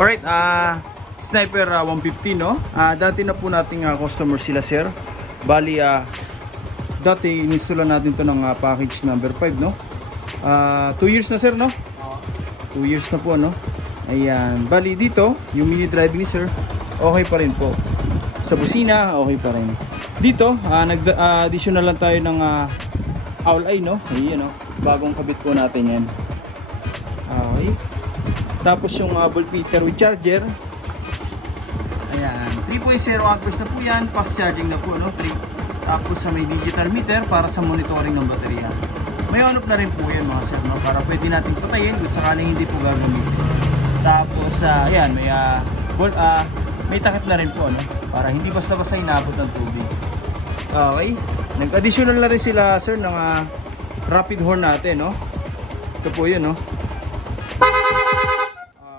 Alright, Sniper 150, no? Dati na po nating customer sila, sir. Bali, dati ininstall natin to ng package number 5, no? 2 years na, sir, no? 2 years na po, no? Ayan. Bali, dito, yung mini driving ni sir, okay pa rin po. Sa busina, okay pa rin. Dito, nag-additional lang tayo ng owl eye, no? Ayan, no? Bagong kabit po natin yan. Okay. Tapos yung voltmeter with charger. Ayan. 3.0 amperes na po yan. Fast charging na po, no? 3. Tapos may digital meter para sa monitoring ng baterya. May on-off na rin po yan, mga sir, no? Para pwede natin patayin kung sakaling hindi po gagamitin. Tapos, ayan, may takip na rin po, no? Para hindi basta-basta inabot ng tubig. Okay. Nag-additional na rin sila, sir, ng rapid horn natin, no? Ito po yun, no?